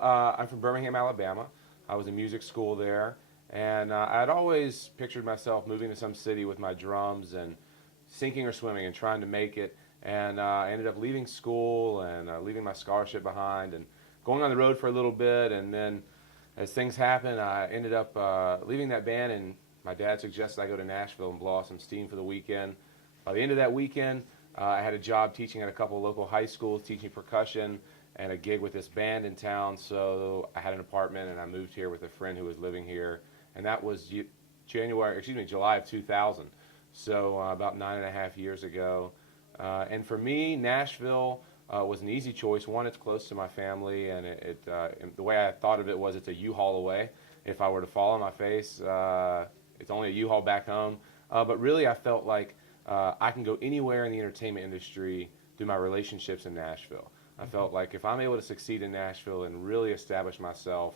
Well, I'm from Birmingham, Alabama. I was in music school there, and I'd always pictured myself moving to some city with my drums and sinking or swimming and trying to make it. And I ended up leaving school and leaving my scholarship behind and going on the road for a little bit. And then as things happened, I ended up leaving that band, and my dad suggested I go to Nashville and blow off some steam for the weekend. By the end of that weekend, I had a job teaching at a couple of local high schools, teaching percussion, and a gig with this band in town. So I had an apartment, and I moved here with a friend who was living here, and that was July of 2000. So about 9.5 years ago. And for me, Nashville was an easy choice. One, it's close to my family, and the way I thought of it was it's a U-Haul away. If I were to fall on my face, it's only a U-Haul back home. But really, I felt like I can go anywhere in the entertainment industry through my relationships in Nashville. I felt like if I'm able to succeed in Nashville and really establish myself,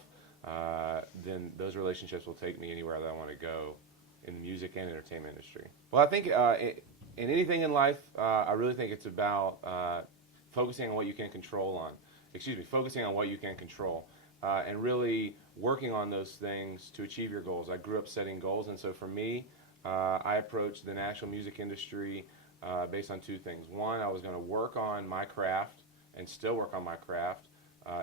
then those relationships will take me anywhere that I want to go in the music and entertainment industry. Well, I think in anything in life, I really think it's about focusing on what you can control focusing on what you can control, and really working on those things to achieve your goals. I grew up setting goals, and so for me, I approached the national music industry based on two things. One, I was going to work on my craft and still work on my craft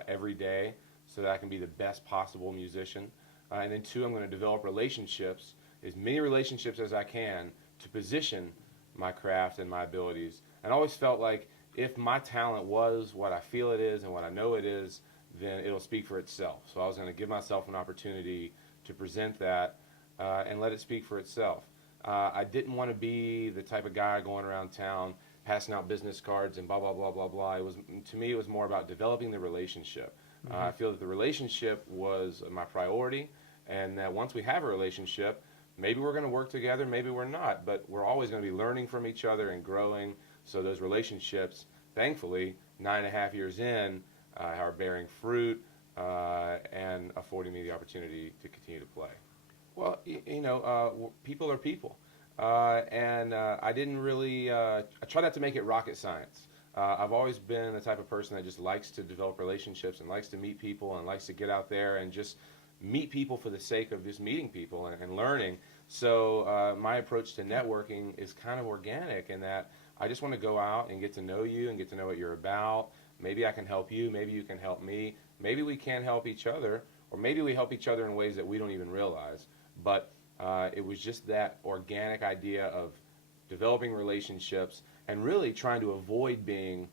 every day so that I can be the best possible musician. And then two, I'm going to develop relationships, as many relationships as I can, to position my craft and my abilities. And I always felt like if my talent was what I feel it is and what I know it is, then it'll speak for itself. So I was going to give myself an opportunity to present that and let it speak for itself. I didn't want to be the type of guy going around town passing out business cards and blah, blah, blah, blah, blah. To me, it was more about developing the relationship. I feel that the relationship was my priority, and that once we have a relationship, maybe we're going to work together, maybe we're not, but we're always going to be learning from each other and growing. So those relationships, thankfully, 9.5 years in, are bearing fruit and affording me the opportunity to continue to play. Well, people are people. And I didn't really, I try not to make it rocket science. I've always been the type of person that just likes to develop relationships and likes to meet people and likes to get out there and just meet people for the sake of just meeting people and learning. So my approach to networking is kind of organic in that I just want to go out and get to know you and get to know what you're about. Maybe I can help you, maybe you can help me, maybe we can help each other, or maybe we help each other in ways that we don't even realize. But it was just that organic idea of developing relationships and really trying to avoid being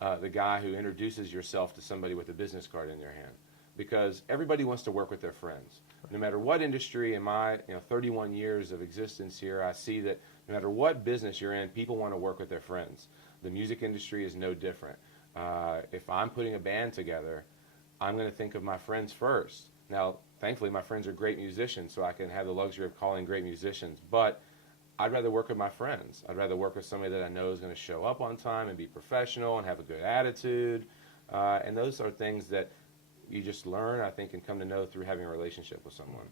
the guy who introduces yourself to somebody with a business card in their hand. Because everybody wants to work with their friends. No matter what industry, in my 31 years of existence here, I see that no matter what business you're in, people want to work with their friends. The music industry is no different. If I'm putting a band together, I'm going to think of my friends first. Now, thankfully, my friends are great musicians, so I can have the luxury of calling great musicians. But I'd rather work with my friends. I'd rather work with somebody that I know is going to show up on time and be professional and have a good attitude. And those are things that you just learn, I think, and come to know through having a relationship with someone.